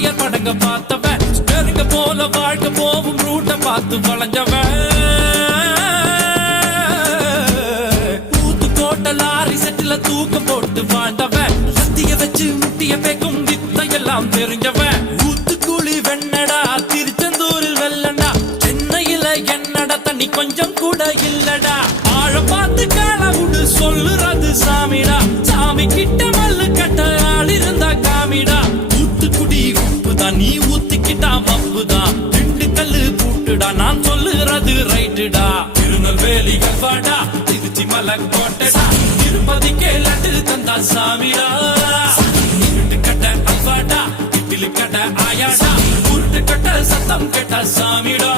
வாத்தியார் படங்க பார்த்தவன் ஸ்டேரிங்க போல வாழ்க்கை போவும் ரூட்ட பார்த்து வளைஞ்சவன் ஊத்து போட்ட லாரி செட்டில தூக்கம் போட்டு வாழ்ந்தவன் சத்திய வச்சு முட்டிய பேக்கும் வித்தையெல்லாம் தெரிஞ்சவன் ஊத்துக்குழி வெண்ணடா திருச்செந்தூரில் வெள்ளடா சென்னையில என்னடா தண்ணி கொஞ்சம் கூட இல்லடா ஆழ பார்த்து காலவுடு சொல்லுறது சாமிடா சாமி கிட்ட மல்லு கட்ட ஆள் இருந்தா காமிடா ஊத்துக்குடி உப்புதான் நீ ஊத்திக்கிட்டா மப்புதான் ரெண்டு கல்லு பூட்டுடா நான் சொல்லுறது ரைட்டுடா திருநெல்வேலி கல்வாடா திருச்சி மலைக்கோட்டடா திருப்பதிக்கே லட்டு தந்தா சாமிடா இருட்டு கட்ட அல்வாடா இட்லி கட்ட ஆயாடா உருட்டு கட்ட சத்தம் கேட்ட சாமிடா